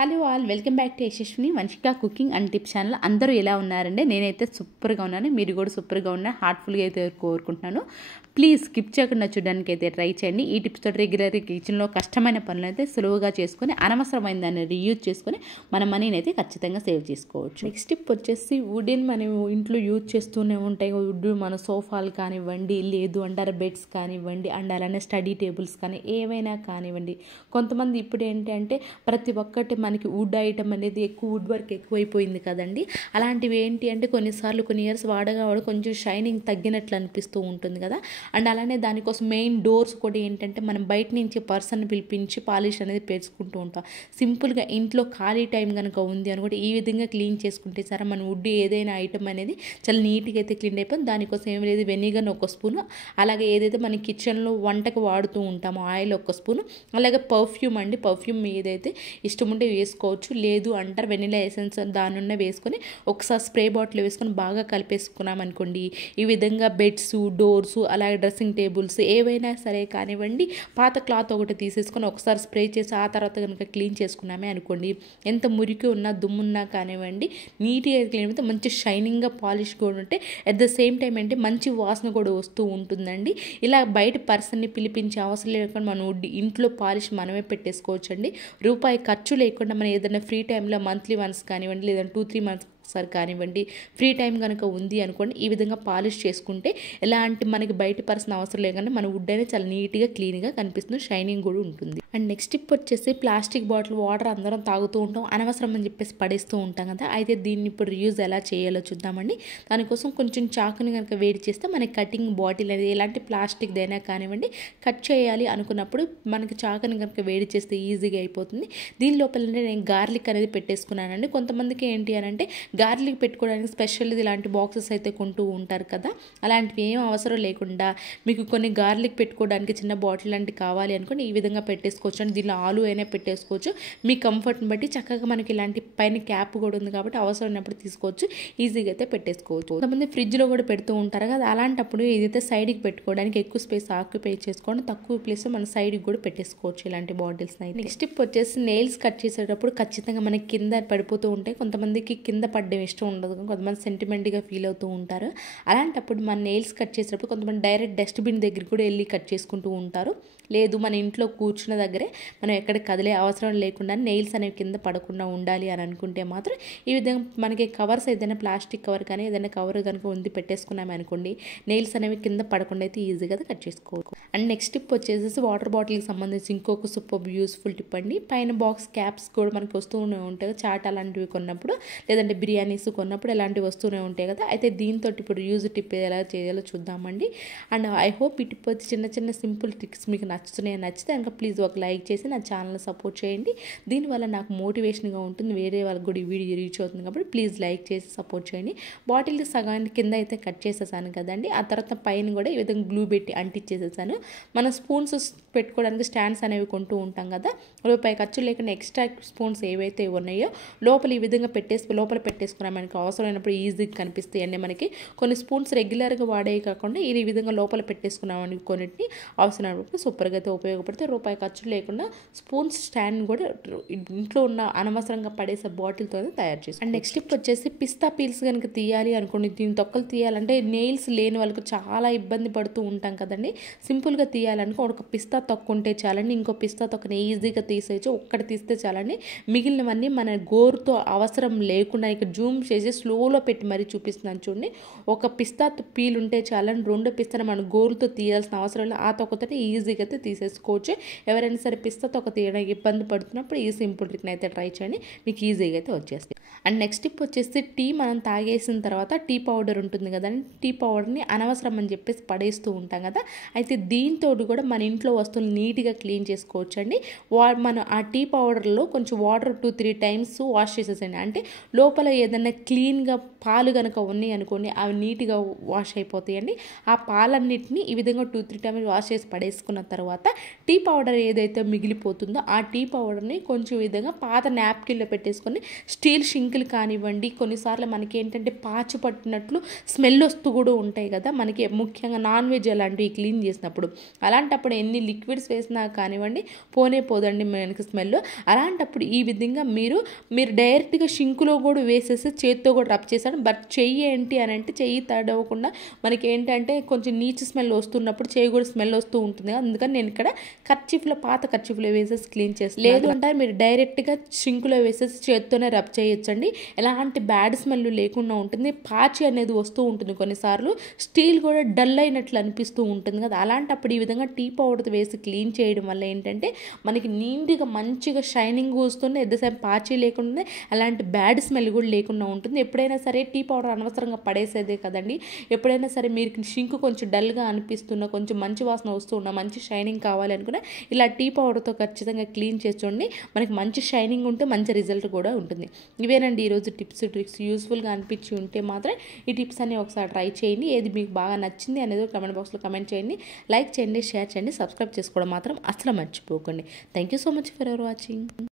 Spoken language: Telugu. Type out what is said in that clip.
Hello all, welcome back to Yashaswini Vamshika cooking and tips channel. అందరూ ఎలా ఉన్నారండి? నేనైతే సూపర్గా ఉన్నాను, మీరు కూడా సూపర్గా ఉన్నా హార్ట్ఫుల్గా అయితే కోరుకుంటున్నాను. ప్లీజ్ స్కిప్ చేయకుండా చూడడానికి అయితే ట్రై చేయండి. ఈ టిప్స్ తోటి రెగ్యులర్గా కిచెన్లో కష్టమైన పనులు అయితే సులువుగా చేసుకొని అనవసరమైన దాన్ని రీయూజ్ చేసుకొని మన మనీని అయితే ఖచ్చితంగా సేవ్ చేసుకోవచ్చు. నెక్స్ట్ టిప్ వచ్చేసి వుడెన్ మనం ఇంట్లో యూజ్ చేస్తూనే ఉంటాయి. వుడ్ మన సోఫాలు కానివ్వండి, లేదు అంటారా బెడ్స్ కానివ్వండి, అండ్ అలానే స్టడీ టేబుల్స్ కానీ ఏవైనా కానివ్వండి. కొంతమంది ఇప్పుడు ఏంటంటే ప్రతి ఒక్కటి మనకి వుడ్ ఐటమ్ అనేది ఎక్కువ వుడ్ వర్క్ ఎక్కువైపోయింది కదండి. అలాంటివి ఏంటి అంటే కొన్నిసార్లు కొన్ని ఇయర్స్ వాడగా కొంచెం షైనింగ్ తగ్గినట్లు అనిపిస్తూ ఉంటుంది కదా. అండ్ అలానే దానికోసం మెయిన్ డోర్స్ కూడా ఏంటంటే మనం బయట నుంచి పర్సన్ పిలిపించి పాలిష్ అనేది పేర్చుకుంటూ ఉంటాం. సింపుల్గా ఇంట్లో ఖాళీ టైం కనుక ఉంది అనుకుంటే ఈ విధంగా క్లీన్ చేసుకుంటే సరే మన వుడ్ ఏదైనా ఐటమ్ అనేది చాలా నీట్గా అయితే క్లీన్ అయిపోయింది. దానికోసం ఏం లేదు, వెనిగర్ ఒక స్పూను, అలాగే ఏదైతే మన కిచెన్లో వంటకు వాడుతూ ఉంటామో ఆయిల్ ఒక స్పూను, అలాగే పర్ఫ్యూమ్ అండి. పర్ఫ్యూమ్ ఏదైతే ఇష్టం ఉంటే వేసుకోవచ్చు, లేదు అంటారు వెనిలా ఎసెన్స్ దానిన్న వేసుకొని ఒకసారి స్ప్రే బాటిల్ వేసుకొని బాగా కలిపేసుకున్నాం అనుకోండి. ఈ విధంగా బెడ్స్, డోర్స్, అలాగే డ్రెస్సింగ్ టేబుల్స్ ఏవైనా సరే కానివ్వండి, పాత క్లాత్ ఒకటి తీసేసుకొని ఒకసారి స్ప్రే చేసి ఆ తర్వాత కనుక క్లీన్ చేసుకున్నామే అనుకోండి, ఎంత మురికి ఉన్నా దుమ్మున్నా కానివ్వండి నీట్గా క్లీన్ అయితే మంచి షైనింగ్గా పాలిష్ కూడా ఉంటే అట్ ద సేమ్ టైం అంటే మంచి వాసన కూడా వస్తూ ఉంటుందండి. ఇలా బయట పర్సన్ని పిలిపించే అవసరం లేకుండా మనం ఇంట్లో పాలిష్ మనమే పెట్టేసుకోవచ్చండి. రూపాయి ఖర్చు లేకుండా మనం ఏదైనా ఫ్రీ టైంలో మంత్లీ వన్స్ కానివ్వండి, లేదంటే 2-3 months సార్ కానివ్వండి ఫ్రీ టైం కనుక ఉంది అనుకోండి, ఈ విధంగా పాలిష్ చేసుకుంటే ఎలాంటి మనకి బయట పర్సన్ అవసరం లేకుండా మన వుడ్ అనేది చాలా నీట్గా క్లీన్గా కనిపిస్తుంది, షైనింగ్ కూడా ఉంటుంది. అండ్ నెక్స్ట్ టిప్ వచ్చేసి ప్లాస్టిక్ బాటిల్ వాటర్ అందరం తాగుతూ ఉంటాం, అనవసరం అని చెప్పేసి పడేస్తూ ఉంటాం కదా. అయితే దీన్ని ఇప్పుడు రీయూజ్ ఎలా చేయాలో చూద్దామండి. దానికోసం కొంచెం చాకుని కనుక వేడి చేస్తే మనకి కటింగ్ బాటిల్ అనేది ఎలాంటి ప్లాస్టిక్దైనా కానివ్వండి కట్ చేయాలి అనుకున్నప్పుడు మనకి చాకుని కనుక వేడి చేస్తే ఈజీగా అయిపోతుంది. దీని లోపల నేను గార్లిక్ అనేది పెట్టేసుకున్నానండి. కొంతమందికి ఏంటి అని అంటే గార్లిక్ పెట్టుకోవడానికి స్పెషల్ ఇలాంటి బాక్సెస్ అయితే కొంటూ ఉంటారు కదా. అలాంటివి ఏం అవసరం లేకుండా మీకు కొన్ని గార్లిక్ పెట్టుకోవడానికి చిన్న బాటిల్ లాంటివి కావాలి అనుకోండి, ఈ విధంగా పెట్టేసుకోవచ్చు అండి. దీనిలో ఆలు అయినా పెట్టేసుకోవచ్చు, మీ కంఫర్ట్ని బట్టి. చక్కగా మనకి ఇలాంటి పైన క్యాప్ కూడా ఉంది కాబట్టి అవసరమైనప్పుడు తీసుకోవచ్చు, ఈజీగా అయితే పెట్టేసుకోవచ్చు. కొంతమంది ఫ్రిడ్జ్లో కూడా పెడుతూ ఉంటారు కదా, అలాంటప్పుడు ఏదైతే సైడ్కి పెట్టుకోవడానికి ఎక్కువ స్పేస్ ఆక్యుపై చేసుకోండి, తక్కువ ప్లేస్ మన సైడ్కి కూడా పెట్టేసుకోవచ్చు ఇలాంటి బాటిల్స్ అయితే. నెక్స్ట్ టిప్ వచ్చేసి నెయిల్స్ కట్ చేసేటప్పుడు ఖచ్చితంగా మనకి కింద పడిపోతూ ఉంటాయి. కొంతమందికి కింద పడ్డం ఇష్టం ఉండదు, కొంతమంది సెంటిమెంట్గా ఫీల్ అవుతూ ఉంటారు. అలాంటప్పుడు మన నెయిల్స్ కట్ చేసేటప్పుడు కొంతమంది డైరెక్ట్ డస్ట్బిన్ దగ్గర కూడా వెళ్ళి కట్ చేసుకుంటూ ఉంటారు. లేదు మన ఇంట్లో కూర్చున్న దగ్గరే మనం ఎక్కడ కదిలే అవసరం లేకుండా నెయిల్స్ అనేవి కింద పడకుండా ఉండాలి అని అనుకుంటే మాత్రం ఈ విధంగా మనకి కవర్స్ ఏదైనా ప్లాస్టిక్ కవర్ కానీ ఏదైనా కవర్ కనుక ఉంది పెట్టేసుకున్నాం అనుకోండి, నెయిల్స్ అనేవి కింద పడకుండా అయితే ఈజీగా కట్ చేసుకోవచ్చు. అండ్ నెక్స్ట్ టిప్ వచ్చేసి వాటర్ బాటిల్కి సంబంధించి ఇంకొక సూపర్ యూస్ఫుల్ టిప్ అండి. పైన బాక్స్ క్యాప్స్ కూడా మనకి వస్తూనే ఉంటాయి, చాట్ అలాంటివి కొన్నప్పుడు లేదంటే బిర్యానీస్ కొన్నప్పుడు ఇలాంటివి వస్తూనే ఉంటాయి కదా. అయితే దీంతో ఇప్పుడు యూజ్ టిప్ ఎలా చేయాలో చూద్దామండి. అండ్ ఐ హోప్ ఈ టిప్ వచ్చి చిన్న చిన్న సింపుల్ ట్రిక్స్ మీకు నచ్చితే కనుక ప్లీజ్ ఒక లైక్ చేసి నా ఛానల్ని సపోర్ట్ చేయండి. దీనివల్ల నాకు మోటివేషన్గా ఉంటుంది, వేరే వాళ్ళకి కూడా ఈ వీడియో రీచ్ అవుతుంది కాబట్టి ప్లీజ్ లైక్ చేసి సపోర్ట్ చేయండి. బాటిల్ సగానికి కింద అయితే కట్ చేసేసాను కదండి, ఆ తర్వాత పైన కూడా ఈ విధంగా గ్లూ పెట్టి అంటించేసేసాను. మన స్పూన్స్ పెట్టుకోవడానికి స్టాండ్స్ అనేవి కొంటూ ఉంటాం కదా, రూపాయి ఖర్చు లేకుండా ఎక్స్ట్రా స్పూన్స్ ఏవైతే ఉన్నాయో లోపల ఈ విధంగా లోపల పెట్టేసుకున్నాం మనకి అవసరమైనప్పుడు ఈజీగా కనిపిస్తాయి అండి. మనకి కొన్ని స్పూన్స్ రెగ్యులర్గా వాడేవి కాకుండా ఈ విధంగా లోపల పెట్టేసుకున్నామని కొన్నిటిని అవసరమైనప్పుడు సూపర్గా అయితే ఉపయోగపడితే రూపాయి ఖర్చు లేకుండా స్పూన్స్ స్టాండ్ కూడా ఇంట్లో ఉన్న అనవసరంగా పడేసే బాటిల్తో తయారు చేసి. అండ్ నెక్స్ట్ టిప్ వచ్చేసి పిస్తా పీల్స్ కనుక తీయాలి అనుకోండి, దీని తొక్కలు తీయాలంటే నెయిల్స్ లేని వాళ్ళకి చాలా ఇబ్బంది పడుతూ ఉంటాం కదండి. సింపుల్గా తీయాలనుకో ఒక పిస్తా తొక్క ఉంటే చాలండి, ఇంకో పిస్తా తొక్కని ఈజీగా తీసేయచ్చు. ఒక్కటి తీస్తే చాలండి, మిగిలినవన్నీ మన గోరుతో అవసరం లేకుండా ఇక్కడ జూమ్ చేసి స్లోలో పెట్టి మరీ చూపిస్తున్నాను చూడండి. ఒక పిస్తా పీల్ ఉంటే చాలని 2 పిస్తాను మనం గోరుతో తీయాల్సిన అవసరం లేదు, ఆ తొక్కతో ఈజీగా అయితే తీసేసుకోవచ్చు. ఎవరైనా సరే పిస్తా తొక్క తీయడానికి ఇబ్బంది పడుతున్నప్పుడు ఈ సింపుల్ ట్రిక్ని అయితే ట్రై చేయండి, మీకు ఈజీగా అయితే వచ్చేస్తాయి. అండ్ నెక్స్ట్ టిప్ వచ్చేసి టీ మనం తాగేసిన తర్వాత టీ పౌడర్ ఉంటుంది కదండి, టీ పౌడర్ని అనవసరం అని చెప్పేసి పడేస్తూ ఉంటాం కదా. అయితే దీంతో కూడా మన ఇంట్లో వస్తువులు నీట్గా క్లీన్ చేసుకోవచ్చు అండి. మనం ఆ టీ పౌడర్లో కొంచెం వాటర్ 2-3 times వాష్ చేసేసండి. అంటే లోపల ఏదైనా క్లీన్గా పాలు కనుక ఉన్నాయి అనుకోండి, అవి నీట్గా వాష్ అయిపోతాయండి. ఆ పాలన్నిటిని ఈ విధంగా 2-3 times వాష్ చేసి పడేసుకున్న తర్వాత తర్వాత టీ పౌడర్ ఏదైతే మిగిలిపోతుందో ఆ టీ పౌడర్ని కొంచెం విధంగా పాత నాప్కిన్లో పెట్టేసుకొని స్టీల్ షింకులు కానివ్వండి, కొన్నిసార్లు మనకి ఏంటంటే పాచి పట్టినట్లు స్మెల్ వస్తూ కూడా ఉంటాయి కదా మనకి, ముఖ్యంగా నాన్ వెజ్ అలాంటివి క్లీన్ చేసినప్పుడు. అలాంటప్పుడు ఎన్ని లిక్విడ్స్ వేసినా కానివ్వండి పోనే పోదండి మనకి స్మెల్. అలాంటప్పుడు ఈ విధంగా మీరు డైరెక్ట్గా షింకులో కూడా వేసేసి చేత్తో కూడా రబ్ చేశాను. బట్ చెయ్యి ఏంటి అని అంటే చెయ్యి తడవకుండా మనకి ఏంటంటే కొంచెం నీచు స్మెల్ వస్తున్నప్పుడు చెయ్యి కూడా స్మెల్ వస్తూ ఉంటుంది. అందుకని నేను ఇక్కడ కర్చీఫ్లో, పాత కర్చీఫ్లో వేసేసి క్లీన్ చేస్తాను. లేదు అంటే మీరు డైరెక్ట్గా షింకులో వేసేసి చేత్తోనే రబ్ చేయొచ్చండి. ఎలాంటి బ్యాడ్ స్మెల్ లేకుండా ఉంటుంది. పాచి అనేది వస్తూ ఉంటుంది కొన్నిసార్లు, స్టీల్ కూడా డల్ అయినట్లు అనిపిస్తూ ఉంటుంది కదా. అలాంటప్పుడు ఈ విధంగా టీ పౌడర్ వేసి క్లీన్ చేయడం వల్ల ఏంటంటే మనకి నీట్గా మంచిగా షైనింగ్ వస్తుంది. ఎట్ ద సేమ్ పాచి లేకుండా అలాంటి బ్యాడ్ స్మెల్ కూడా లేకుండా ఉంటుంది. ఎప్పుడైనా సరే టీ పౌడర్ అనవసరంగా పడేసేదే కదండి. ఎప్పుడైనా సరే మీరు షింక్ కొంచెం డల్గా అనిపిస్తున్నా, కొంచెం మంచి వాసన వస్తున్నా, మంచి షైనింగ్ కావాలి అనుకున్నా ఇలా టీ పౌడర్తో ఖచ్చితంగా క్లీన్ చేయండి. మనకి మంచి షైనింగ్ ఉంటే మంచి రిజల్ట్ కూడా ఉంటుంది. ఇవేనండి ఈరోజు టిప్స్, ట్రిక్స్. యూస్ఫుల్గా అనిపించి ఉంటే మాత్రం ఈ టిప్స్ అన్ని ఒకసారి ట్రై చేయండి. ఏది మీకు బాగా నచ్చింది అనేది కమెంట్ బాక్స్లో కమెంట్ చేయండి. లైక్ చేయండి, షేర్ చేయండి, సబ్స్క్రైబ్ చేసుకోవడం మాత్రం అసలు మర్చిపోకండి. Thank you so much for ever watching.